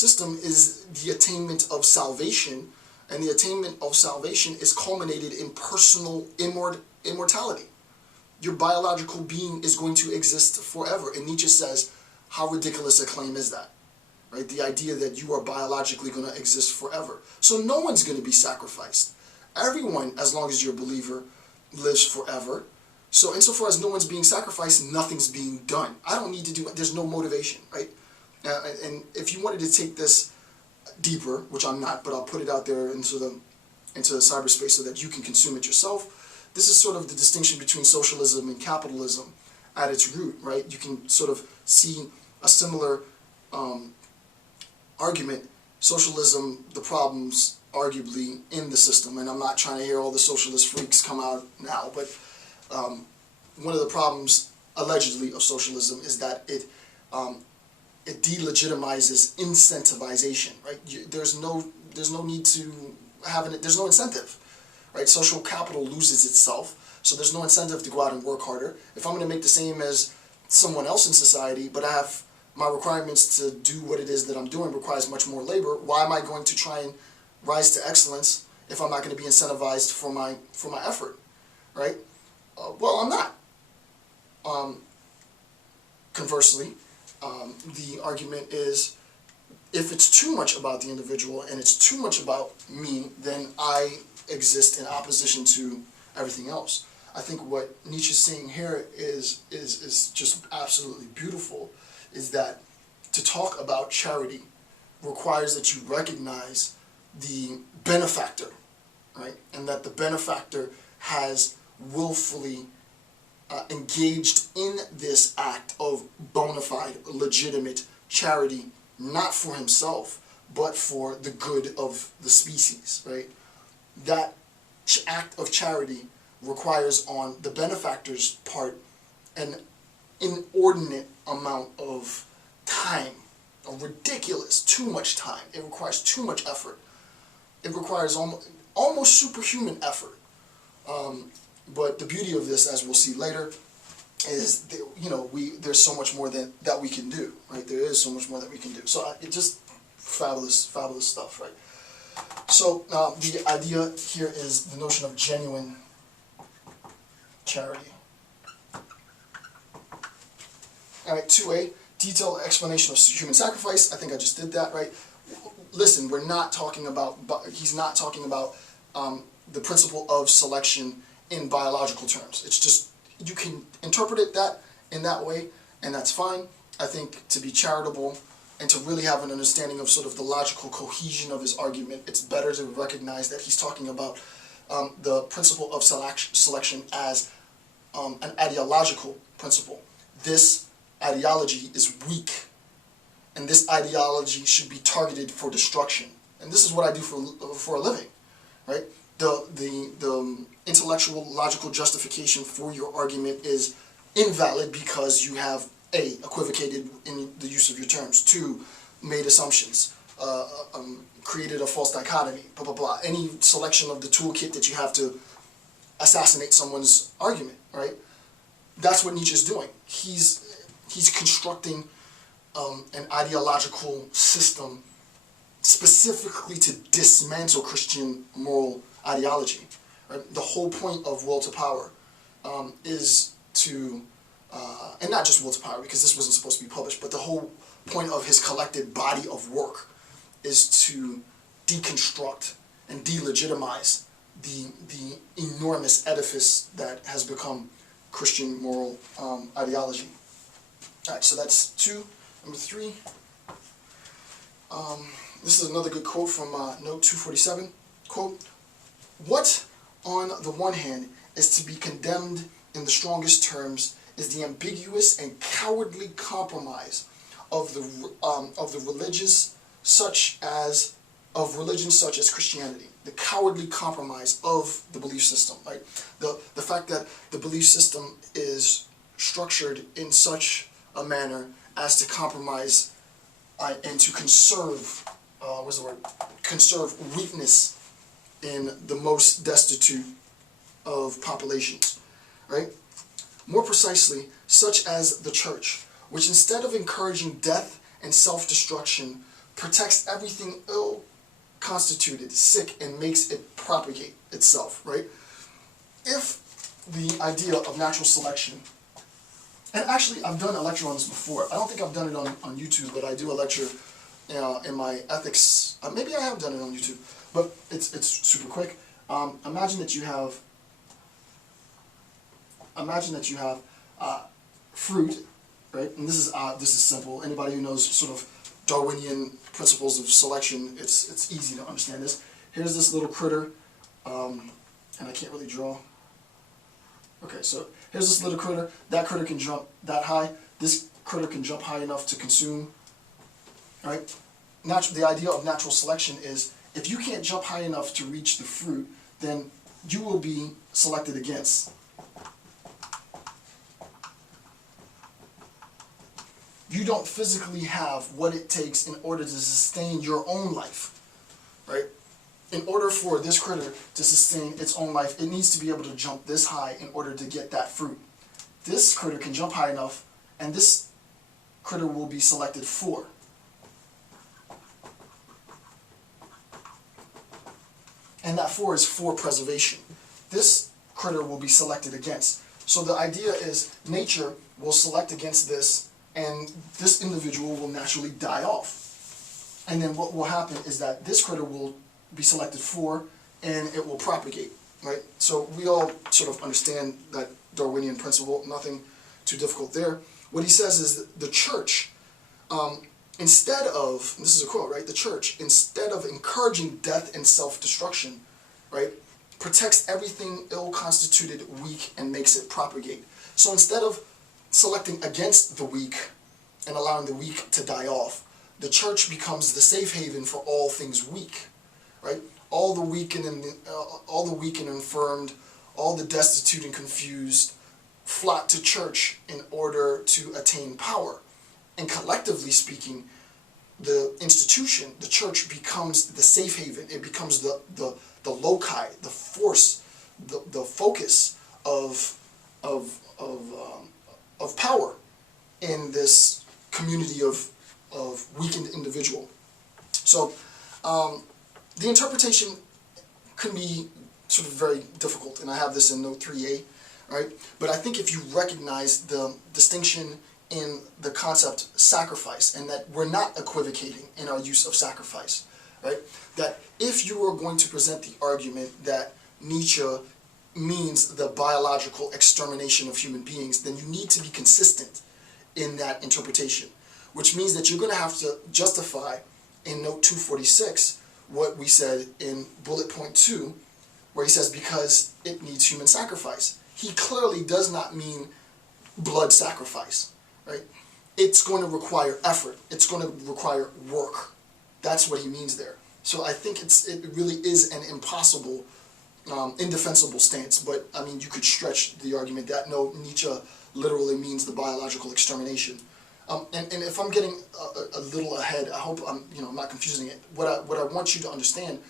system is the attainment of salvation, and the attainment of salvation is culminated in personal immortality. Your biological being is going to exist forever. And Nietzsche says, how ridiculous a claim is that? Right? The idea that you are biologically going to exist forever. So no one's going to be sacrificed. Everyone, as long as you're a believer, lives forever. So insofar as no one's being sacrificed, nothing's being done. I don't need to do it. There's no motivation, right? And if you wanted to take this deeper, which I'm not, but I'll put it out there into cyberspace so that you can consume it yourself, this is sort of the distinction between socialism and capitalism at its root, right? You can sort of see a similar argument. Socialism, the problems arguably in the system, and I'm not trying to hear all the socialist freaks come out now, but one of the problems allegedly of socialism is that it delegitimizes incentivization, right? There's no need to have there's no incentive, right? Social capital loses itself, so there's no incentive to go out and work harder. If I'm going to make the same as someone else in society, but I have my requirements to do what it is that I'm doing requires much more labor, why am I going to try and rise to excellence if I'm not going to be incentivized for my effort, right? Well, I'm not. Conversely, the argument is, if it's too much about the individual and it's too much about me, then I exist in opposition to everything else. I think what Nietzsche's saying here is just absolutely beautiful, is that to talk about charity requires that you recognize the benefactor, right? And that the benefactor has willfully engaged in this act of bona fide, legitimate charity, not for himself, but for the good of the species, right? That act of charity requires on the benefactor's part an inordinate amount of time, a ridiculous, too much time. It requires too much effort. It requires almost superhuman effort. But the beauty of this, as we'll see later, is that, there's so much more that we can do, right? There is so much more that we can do. So it's just fabulous stuff, right? So the idea here is the notion of genuine charity. All right, 2A, detailed explanation of human sacrifice. I think I just did that, right? Listen, we're not talking about, he's not talking about the principle of selection in biological terms. It's just, you can interpret it in that way, and that's fine. I think to be charitable and to really have an understanding of sort of the logical cohesion of his argument, it's better to recognize that he's talking about the principle of selection as an ideological principle. This ideology is weak, and this ideology should be targeted for destruction. And this is what I do for a living, right? The intellectual, logical justification for your argument is invalid because you have A, equivocated in the use of your terms, 2, made assumptions, created a false dichotomy, blah, blah, blah. Any selection of the toolkit that you have to assassinate someone's argument, right? That's what Nietzsche's doing. He's constructing an ideological system specifically to dismantle Christian moral ideology. Right? The whole point of Will to Power is to, and not just Will to Power, because this wasn't supposed to be published, but the whole point of his collected body of work is to deconstruct and delegitimize the enormous edifice that has become Christian moral ideology. All right, so that's 2. Number 3. This is another good quote from note 247. Quote, "What, on the one hand, is to be condemned in the strongest terms is the ambiguous and cowardly compromise of religions such as Christianity. The cowardly compromise of the belief system, right? The fact that the belief system is structured in such a manner as to compromise and to conserve, conserve weakness in the most destitute of populations, right? More precisely, such as the church, which instead of encouraging death and self-destruction, protects everything ill-constituted, sick, and makes it propagate itself, right? If the idea of natural selection, and actually I've done a lecture on this before. I don't think I've done it on YouTube, but I do a lecture in my ethics. Maybe I have done it on YouTube, but it's super quick. Imagine that you have fruit, right? And this is simple. Anybody who knows sort of Darwinian principles of selection, it's easy to understand this. Here's this little critter, and I can't really draw. Okay, so here's this little critter. That critter can jump that high. This critter can jump high enough to consume. Right? The idea of natural selection is if you can't jump high enough to reach the fruit, then you will be selected against. You don't physically have what it takes in order to sustain your own life. Right? In order for this critter to sustain its own life, it needs to be able to jump this high in order to get that fruit. This critter can jump high enough, and this critter will be selected for. And that for is for preservation. This critter will be selected against. So the idea is nature will select against this, and this individual will naturally die off. And then what will happen is that this critter will be selected for, and it will propagate, right? So we all sort of understand that Darwinian principle, nothing too difficult there. What he says is that the church, instead of, and this is a quote, right? The church, instead of encouraging death and self-destruction, right, protects everything ill-constituted, weak, and makes it propagate. So instead of selecting against the weak and allowing the weak to die off, the church becomes the safe haven for all things weak. Right? All the weak and infirmed, all the destitute and confused flock to church in order to attain power. And collectively speaking, the institution, the church, becomes the safe haven. It becomes the loci, the force, the focus of power in this community of weakened individual. So. The interpretation can be sort of very difficult, and I have this in note 3a, right? But I think if you recognize the distinction in the concept sacrifice, and that we're not equivocating in our use of sacrifice, right? That if you are going to present the argument that Nietzsche means the biological extermination of human beings, then you need to be consistent in that interpretation, which means that you're going to have to justify in note 246 what we said in bullet point 2, where he says because it needs human sacrifice. He clearly does not mean blood sacrifice, right? It's going to require effort. It's going to require work. That's what he means there. So I think it really is an impossible, indefensible stance. But I mean, you could stretch the argument that no, Nietzsche literally means the biological extermination. And if I'm getting a little ahead, I hope I'm not confusing it. What I want you to understand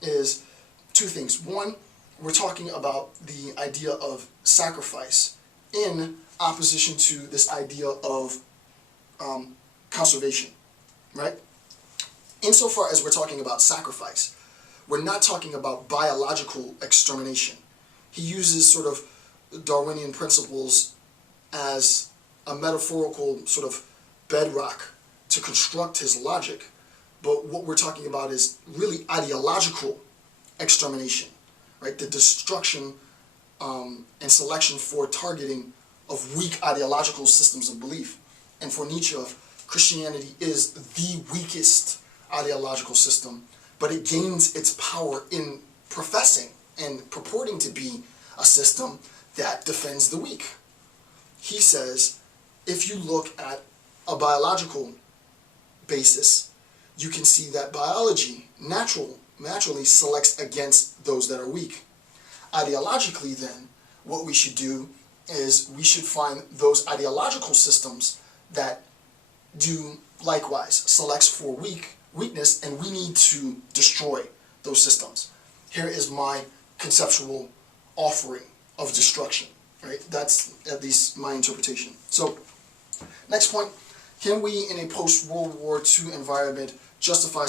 is two things. One, we're talking about the idea of sacrifice in opposition to this idea of conservation, right? Insofar as we're talking about sacrifice, we're not talking about biological extermination. He uses sort of Darwinian principles as a metaphorical sort of bedrock to construct his logic, but what we're talking about is really ideological extermination, right? The destruction and selection for targeting of weak ideological systems of belief. And for Nietzsche, Christianity is the weakest ideological system, but it gains its power in professing and purporting to be a system that defends the weak. He says, if you look at a biological basis, you can see that biology naturally selects against those that are weak. Ideologically, then, what we should do is we should find those ideological systems that do likewise, selects for weakness, and we need to destroy those systems. Here is my conceptual offering of destruction, right? That's at least my interpretation. So, next point, can we in a post-World War II environment justify